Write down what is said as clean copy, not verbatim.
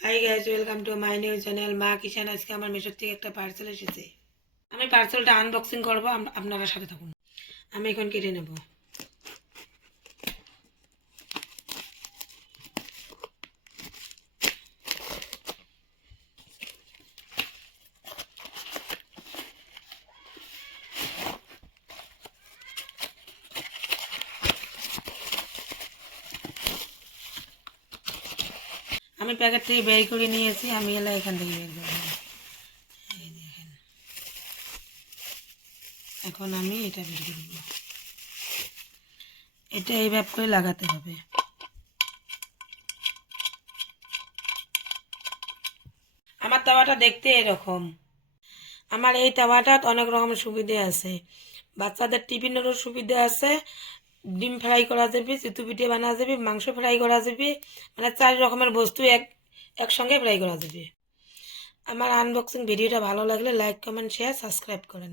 Hi guys, welcome to my new channel মা কিষান। আজকে আমার মেশোর থেকে একটা পার্সেল এসেছে। আমি পার্সেলটা আনবক্সিং করব, আপনারা সাথে থাকুন। আমি এখন কেটে নেব। আমি প্যাকেট থেকে বের করে নিয়েছি, আমি এলা এখান থেকে বের করব। এই দেখেন, এখন আমি এটা বের করব। এটা এইভাবে করে লাগাতে হবে। আমার তাওয়াটা দেখতে এরকম। আমার এই তাওয়াটাত অনেক রকম সুবিধা আছে। বাচ্চাদের টিফিনেরও সুবিধা আছে, ডিম ফ্রাই করা যাবে, চিতু পিঠে বানা যাবে, মাংস ফ্রাই করা যাবে, মানে 4 রকমের বস্তু একসঙ্গে ফ্রাই করা যাবে। আমার আনবক্সিং ভিডিওটা ভালো লাগলে লাইক, কমেন্ট, শেয়ার, সাবস্ক্রাইব করেন।